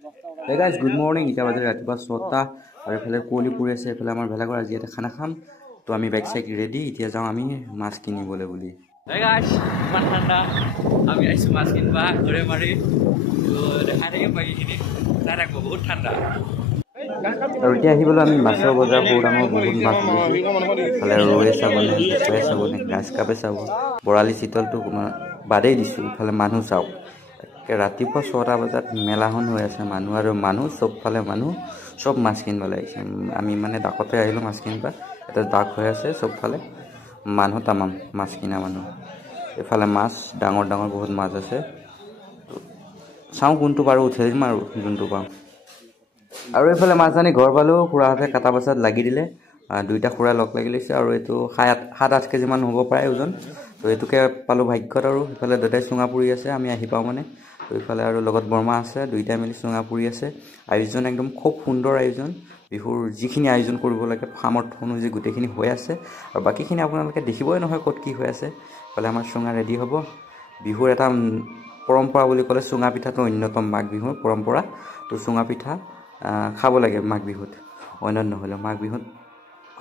Hey guys, good morning. Ita baje ratipuwa 6টা আৰু এফালে কুঁৱলী পৰি আছে এফালে আমাৰ ভেলাঘৰ আজি এটা খানা খাম তো আমি বাইক সাইক ৰেডি এতিয়া যাওঁ আমি মাছ কিনিবলৈ বুলি Hey guys, ইমান ঠাণ্ডা আমি আইছো মাছ কিনবা ঘৰে মাৰি তো দেখা দেখি পাইখিনি তাৰে বহুত ঠাণ্ডা আৰু এতিয়া আহিবলৈ আমি মাছৰ বজাৰ বহুত ডাঙৰ বহুত মাছ ফালে ৰৈ চাবনে ভেকুৱাই চাবনে গাছ কাপে চাব বৰালি চিতলটো বাদেই দিছোঁ ইফালে মানুহ চাওক ৰাতিপুৱা 6টা বজাত মেলাখন হৈ আছে মানুহ আৰু মানুহ চবফালে মানুহ সব মাছ কিনিবলৈ আহিছে আমি মানে ডাকতে আহিলোঁ মাছ কিনিবা এটা ডাক হৈ আছে চবফালে মানুহ তামাম মাছ কিনা মানুহ এফালে মাছ ডাঙৰ ডাঙৰ বহুত মাছ আছে চাওঁ কোনটো পাৰোঁ উঠাই দিম আৰু যোনটো পাওঁ আৰু এফালে মাছ আনি ঘৰ পালোঁ খুৰাহঁতে কাটা বাছাত লাগি দিলে দুইটা খুৰা লগ লাগি লৈছে আৰু এইটো 7-8 কেজি মান হ'ব পাৰে ওজন তো এইটোকে পালোঁ ভাগ্যত আৰু ইফালে দুটাই চুঙা পুৰি আছে আমি আহি পাওঁ মানে তো ইফালে আৰু লগত বৰমা আছে দুইটাই মিলি চুঙা পুৰি আছে আয়োজন একদম খুব সুন্দৰ আয়োজন বিহুৰ যিখিনি আয়োজন কৰিব লাগে সামৰ্থ্য অনুযায়ী গোটেইখিনি হৈ আছে আৰু বাকীখিনি আপোনালোকে দেখিবই নহয় ক'ত কি হৈ আছে ইফালে আমাৰ চুঙা ৰেডি হ'ব বিহুৰ এটা পৰম্পৰা বুলি ক'লে চুঙা পিঠাটো অন্যতম মাঘ বিহুৰ পৰম্পৰা তো চুঙা পিঠা খাব লাগে মাঘ বিহুত অন্য নহ'লে মাঘ বিহুত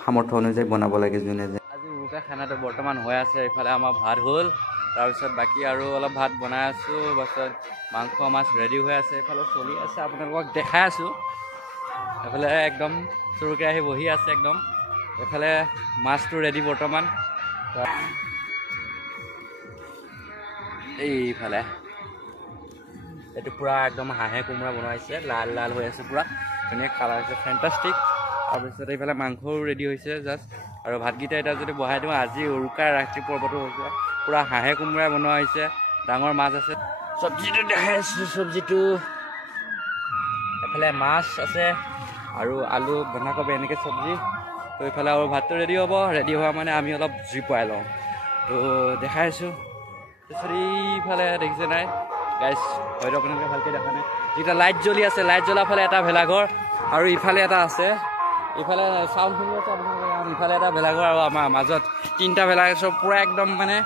সামৰ্থ্য অনুযায়ী বনাব লাগে যোনে যে আজি উৰুকা খানাটো বৰ্তমান হৈ আছে ইফালে আমাৰ ভাত হ'ল তাৰপিছত বাকী আৰু অলপ ভাত বনাই আছোঁ পাছত মাংস মাছ ৰেডি হৈ আছে ইফালে চলি আছে আপোনালোকক দেখাই আছোঁ এফালে একদম চৰুকে আহি বহি আছে একদম এফালে মাছটো ৰেডি বৰ্তমান এইফালে এইটো পুৰা একদম হাঁহে কোমোৰা বনাইছে লাল লাল হৈ আছে পুৰা ধুনীয়া কালাৰ হৈছে ফেণ্টাষ্টিক তাৰপিছত এইফালে মাংসও ৰেডি হৈছে জাষ্ট আৰু ভাতকেইটা এটা যদি বহাই দিওঁ আজি উৰুকাৰ ৰাতি পৰ্বটো হৈছে পুৰা হাঁহে কোমোৰা বনোৱা হৈছে ডাঙৰ মাছ আছে চব্জিটো দেখাই আছোঁ চব্জিটো এফালে মাছ আছে আৰু আলু বন্ধাকবি এনেকৈ চব্জি তো এইফালে আৰু ভাতটো ৰেডি হ'ব ৰেডি হোৱা মানে আমি অলপ জুই পুৱাই লওঁ তো দেখাই আছোঁ তাৰপিছত এইফালে দেখিছে নাই গাইজ হয়তো আপোনালোকে ভালকৈ দেখা নাই যিটা লাইট জ্বলি আছে লাইট জ্বলাৰ ফালে এটা ভেলাঘৰ আৰু ইফালে এটা আছে ইফালে চাউণ্ড শুনি আছে আপোনালোকে ইফালে এটা ভেলাঘৰ আৰু আমাৰ মাজত 3টা ভেলাঘৰ চব পূৰা একদম মানে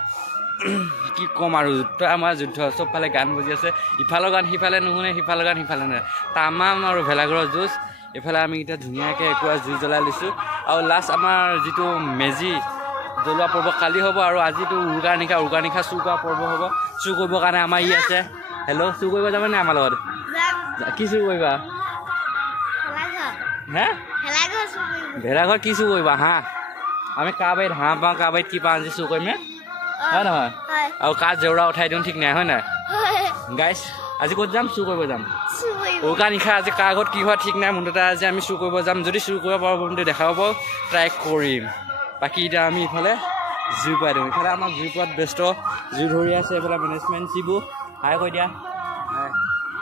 কি ক'ম আৰু আমাৰ যুদ্ধ চবফালে গান বজি আছে ইফালৰ গান সিফালে নুশুনে সিফালৰ গান সিফালে নুশুনে তামাম আৰু ভেলাঘৰৰ যুঁজ এইফালে আমি এতিয়া ধুনীয়াকৈ একোৱা জুই জ্বলাই লৈছোঁ আৰু লাষ্ট আমাৰ যিটো মেজি জ্বলোৱা পৰ্ব কালি হ'ব আৰু আজিতো উৰুকাৰ নিশা চুৰ কৰা পৰ্ব হ'ব চুৰ কৰিবৰ কাৰণে আমাৰ ই আছে হেল্ল' চুৰ কৰিব যাবা নে আমাৰ লগত কি চুৰ কৰিবা হে ভেলাঘৰ কি চুৰ কৰিবা হাঁহ আমি কাবাইত হাঁহ পাওঁ কাবাইত কি পাওঁ আজি চুৰ কৰিম হয় নহয় আৰু কাৰ জেউৰা উঠাই দিওঁ ঠিক নাই হয় নাই গাইজ আজি ক'ত যাম চুৰ কৰিব যাম উৰুকা নিশা আজি কাৰ আগত কি হয় ঠিক নাই মুঠতে আজি আমি চুৰ কৰিব যাম যদি চুৰ কৰিব পাৰোঁ কিন্তু দেখাব পাৰোঁ ট্ৰাই কৰিম বাকী এতিয়া আমি ইফালে জুই পুৱাই দিওঁ ইফালে আমাক জুই পোৱাত ব্যস্ত জুই ধৰি আছে এইফালে মেনেজমেণ্ট চিবু হাই কৈ দিয়া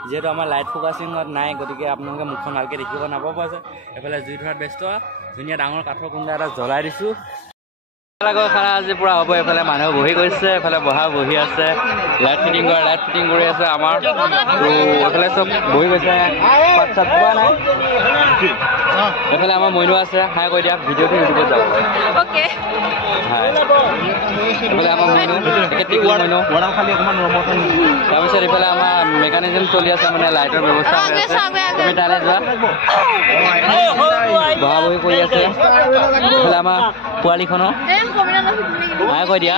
যিহেতু আমাৰ লাইট ফ'কাচিঙত নাই গতিকে আপোনালোকে মুখখন ভালকৈ দেখিব নাপাব আছে এইফালে জুই ধৰাত ব্যস্ত ধুনীয়া ডাঙৰ কাঠৰ কুণ্ডা এটা জ্বলাই দিছোঁ খানা আজি পূৰা হ'ব এইফালে মানুহ বহি গৈছে এইফালে বহি আছে লাইট ফিটিং কৰি আছে আমাৰ এইফালে চব বহি গৈছে ভাত চাত পোৱা নাই এইফালে আমাৰ মইনু আছে হাই কৈ দিয়া ভিডিঅ'টো ইউটিউবত যাব এইফালে আমাৰ মইনু তাৰপিছত এইফালে আমাৰ মেকানিজম চলি আছে মানে লাইটৰ ব্যৱস্থা হৈ আছে তুমি তালৈ যোৱা বহি কৰি আছে এইফালে আমাৰ পোৱালিখনো হাই কৈ দিয়া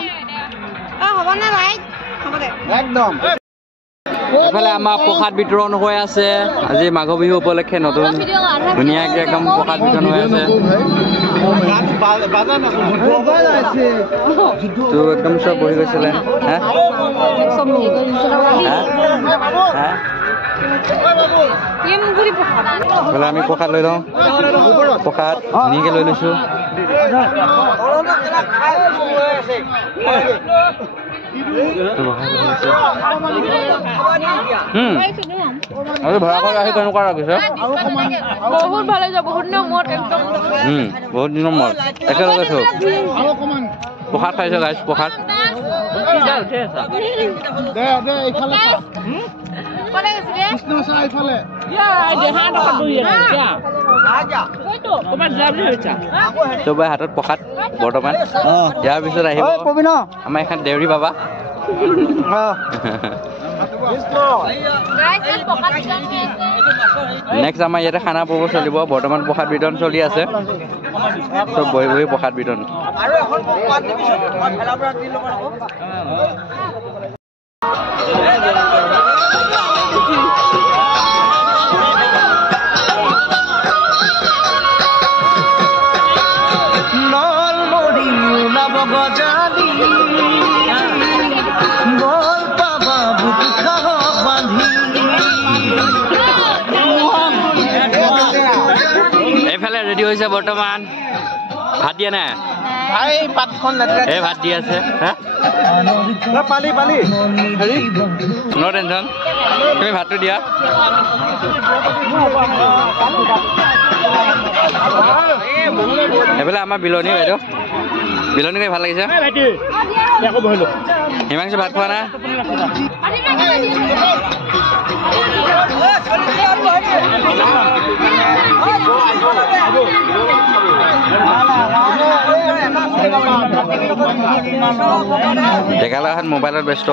এইফালে আমাৰ প্ৰসাদ বিতৰণ হৈ আছে আজি মাঘ বিহু উপলক্ষে নতুন ধুনীয়াকৈ একদম প্ৰসাদ বিতৰণ হৈ আছে তো একদম চব বহি গৈছিলে আমি প্ৰসাদ লৈ লওঁ প্ৰসাদ ধুনীয়াকৈ লৈ লৈছোঁ ভৰা আহি কেনেকুৱা লাগিছে বহুত ভাল হৈছে বহুত দিনৰ মূৰত একদম বহুত দিনৰ মূৰত একেলগে থৈ প্ৰসাদ খাইছে গাইছ প্ৰসাদ চবৰে হাতত প্ৰসাদ বৰ্তমান ইয়াৰ পিছত আহিব আমাৰ এখন দেউৰী বাবা নেক্সট আমাৰ ইয়াতে খানা পৰ্ব চলিব বৰ্তমান প্ৰসাদ বিতৰণ চলি আছে চব বহি বহি প্ৰসাদ বিতৰণ এইফালে ৰেডি হৈছে বৰ্তমান ভাত দিয়া নাই এই ভাত দি আছে নো টেনশ্যন তুমি ভাতটো দিয়া এইফালে আমাৰ বিলনী বাইদেউ বিলনী খাই ভাল লাগিছে হিমাংশু ভাত খোৱা নাই ডেকালাহাত মোবাইলত ব্যস্ত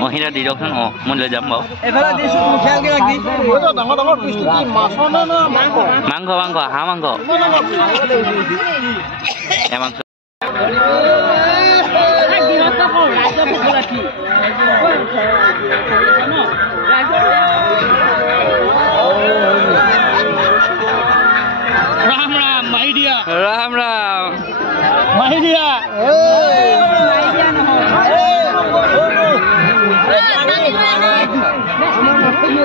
মহিলা দি দিয়কচোন মই লৈ যাম বাৰু মাংস মাংস হাঁহ মাংস মাংস राम राम माही दिया राम राम माही दिया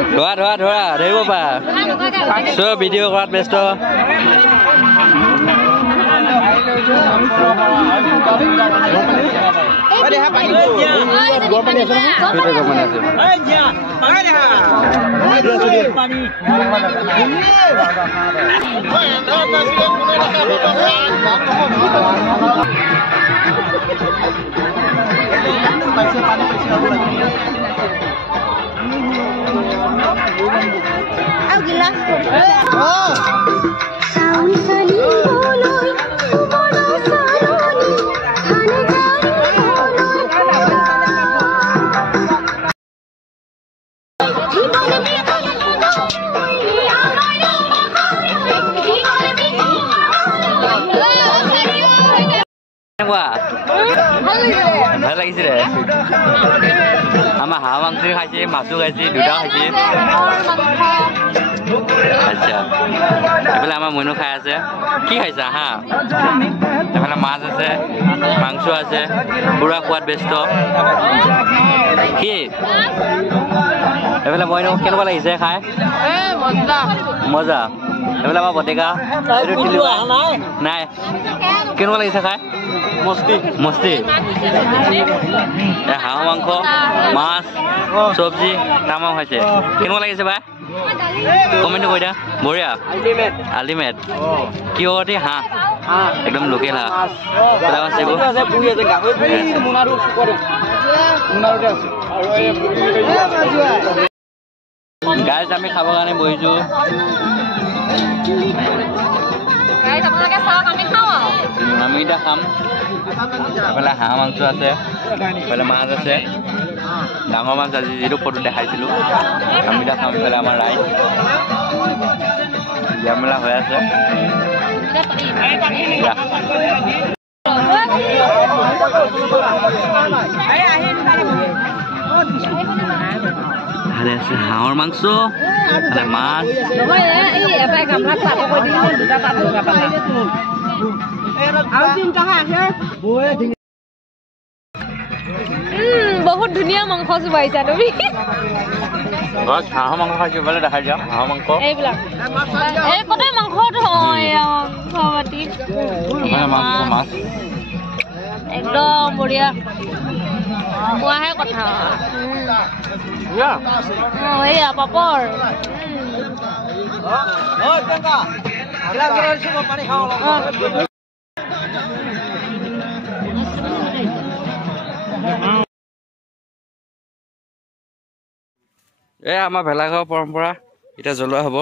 ধোৱা ধোৱা ধোৱা ধৰিব পা চব ভিডিঅ' কৰাত ব্যস্ত ভাল লাগিছিলে আমাৰ হাঁহ মাংস খাইছে মাছো খাইছে দুটা খাইছে আচ্ছা এইফালে আমাৰ মইনো খাই আছে কি খাইছা হাঁহ এইফালে মাছ আছে মাংস আছে পুৰা খোৱাত ব্যস্ত কি এইফালে মইনো কেনেকুৱা লাগিছে খাই মজা এইফালে আমাৰ বটেকা নাই কেনেকুৱা লাগিছে খাই মস্তি মস্তি হাঁহ মাংস মাছ চব্জি তামাম খাইছে কেনেকুৱা লাগিছে ভাই কমেণ্টটো কৈ দিয়া বঢ়িয়া আল্টিমেট কিয় হাঁহ একদম লোকেল হাঁহ গাইজ আমি খাবৰ কাৰণে বহিছোঁ আমি এতিয়া খাম এইফালে হাঁহ মাংস আছে এইফালে মাছ আছে ডাঙৰ মাছ আজি যিটো ফটো দেখাইছিলোঁ আমি এতিয়া খাম এইফালে আমাৰ ৰাইজ বিয়া মেলা হৈ আছে ভালে আছে হাঁহৰ মাংস মাছ বহুত ধুনীয়া মাংস চুবাইছা তুমি হাঁহৰ মাংস খাইছোঁ বোলে দেখাই দিয়া হাঁহৰ মাংস এইবিলাক এই কটাই মাংসটো মাছ একদম বঢ়িয়া খোৱাহে কথা এয়া পাপৰ আমাৰ ভেলাঘৰ পৰম্পৰা এতিয়া জ্বলোৱা হ'ব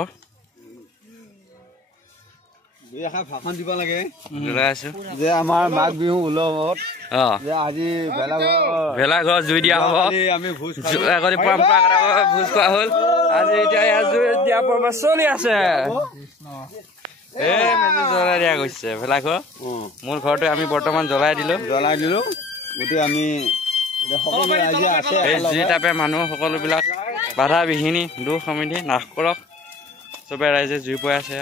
ভাষণ দিব লাগে জ্বলাই আছো যে আমাৰ মাঘ বিহু উলহত যে আজি ভেলাঘৰ জুই দিয়া হ'ব আমি ভোজ আগতে পৰম্পৰাগত ভোজ খোৱা হ'ল আজি এতিয়া ইয়াত জুই দিয়া পৰ্ব চলি আছে এই মেজি জ্বলাই দিয়া গৈছে ভেলাঘৰ মোৰ ঘৰতে আমি বৰ্তমান জ্বলাই দিলো গোটেই আমি সকলো ৰাইজে আছে এই যি টাইপে মানুহ সকলোবিলাক বাধা বিঘিনি দুখ সমিতি নাশ কৰক চবে ৰাইজে জুই পৰাই আছে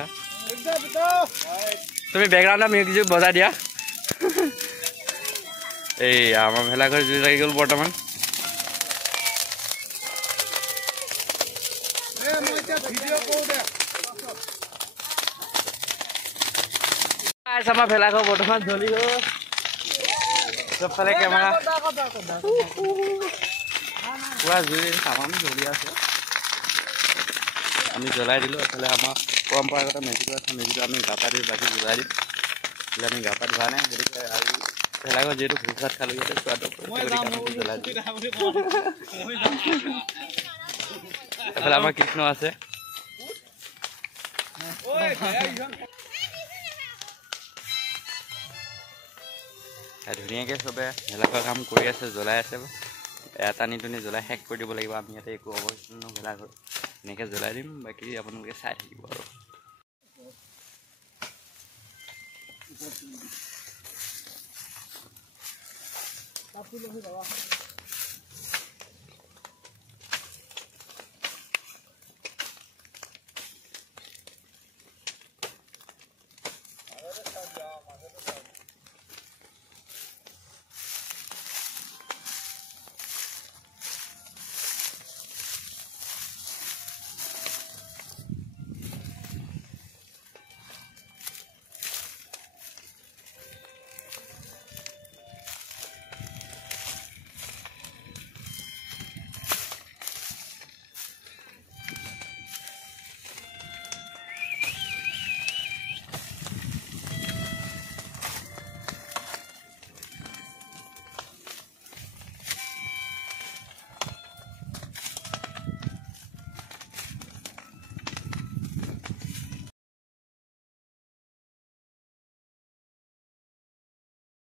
তুমি বেকগ্ৰাউণ্ডত মিউজিক বজাই দিয়া এই আমাৰ ভেলাঘৰ জুই লাগি গ'ল বৰ্তমান আমাৰ ভেলাঘৰ বৰ্তমান জ্বলি গ'ল চবফালে কেমেৰা পুৰা জুই তামাম জ্বলি আছে আমি জ্বলাই দিলোঁ এফালে আমাৰ পৰম্পৰাগত মেজিটো আছে মেজিটো আমি গা পা দি বাকী জ্বলাই দিম এতিয়া আমি গা পা ধোৱা নাই গতিকে আৰু ভেলাঘৰ যিহেতু ভোজ ভাত খালোঁ ইয়াতে খোৱাটো জ্বলাই দিম এফালে আমাৰ কৃষ্ণ আছে ধুনীয়াকৈ চবে ভেলাঘৰ কাম কৰি আছে জ্বলাই আছে টানি টুনি জ্বলাই শেষ কৰি দিব লাগিব আমি ইয়াতে একো অৱস্থা ভেলাঘৰ এনেকৈ জ্বলাই দিম বাকী আপোনালোকে চাই থাকিব আৰু